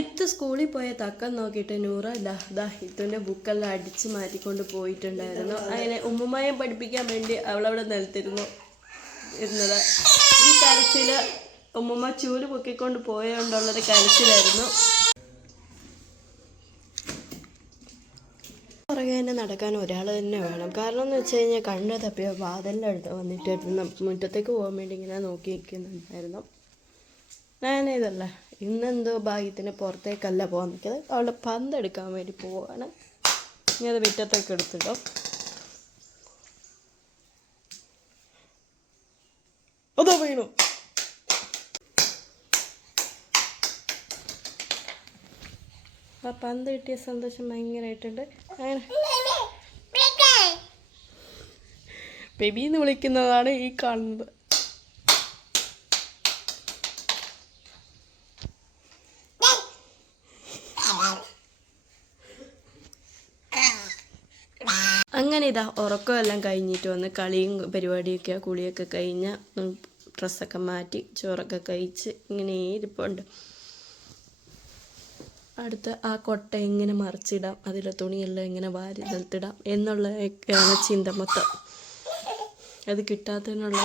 ഇത്ത് സ്കൂളിൽ പോയ തക്കം നോക്കിയിട്ട് നൂറ ഇത്തിൻ്റെ ബുക്കെല്ലാം അടിച്ച് മാറ്റിക്കൊണ്ട് പോയിട്ടുണ്ടായിരുന്നു. അങ്ങനെ ഉമ്മുമ്മയെ പഠിപ്പിക്കാൻ വേണ്ടി അവളവിടെ ഇരുന്നത്. ഈ കരച്ചിൽ ഉമ്മുമ്മ ചൂല് പൊക്കിക്കൊണ്ട് പോയതുകൊണ്ടുള്ളൊരു കരച്ചിലായിരുന്നു. പുറകെ തന്നെ നടക്കാൻ ഒരാൾ തന്നെ വേണം. കാരണം എന്ന് വെച്ച് കഴിഞ്ഞാൽ കണ്ണ് തപ്പിയ വാതിലിൻ്റെ അടുത്ത് വന്നിട്ടായിരുന്നു മുറ്റത്തേക്ക് പോകാൻ വേണ്ടി ഇങ്ങനെ നോക്കി നിൽക്കുന്നുണ്ടായിരുന്നു. ഞാനിതല്ല ഇന്നെന്തോ ഭാഗ്യത്തിന് പുറത്തേക്കല്ല പോകാൻ നിൽക്കുന്നത്. അവളുടെ പന്തെടുക്കാൻ വേണ്ടി പോവാണ്. ഇനി അത് മുറ്റത്തേക്ക് എടുത്തിടും. അതോ വീണു. ആ പന്ത് കിട്ടിയ സന്തോഷം ഭയങ്കരമായിട്ടുണ്ട്. അങ്ങനെ ബേബിന്ന് വിളിക്കുന്നതാണ് ഈ കാണുന്നത്. അങ്ങനെ ഇതാ ഉറക്കമെല്ലാം കഴിഞ്ഞിട്ട് വന്ന് കളിയും പരിപാടിയൊക്കെ കുളിയൊക്കെ കഴിഞ്ഞ് ഡ്രസ്സൊക്കെ മാറ്റി ചോറൊക്കെ കഴിച്ച് ഇങ്ങനെ ഇരിപ്പുണ്ട്. അടുത്ത ആ കൊട്ട എങ്ങനെ മറിച്ചിടാം, അതിലെ തുണിയെല്ലാം എങ്ങനെ വാരി നിലത്തിടാം എന്നുള്ളതൊക്കെയാണ് ചിന്ത മൊത്തം. അത് കിട്ടാത്തതിനുള്ള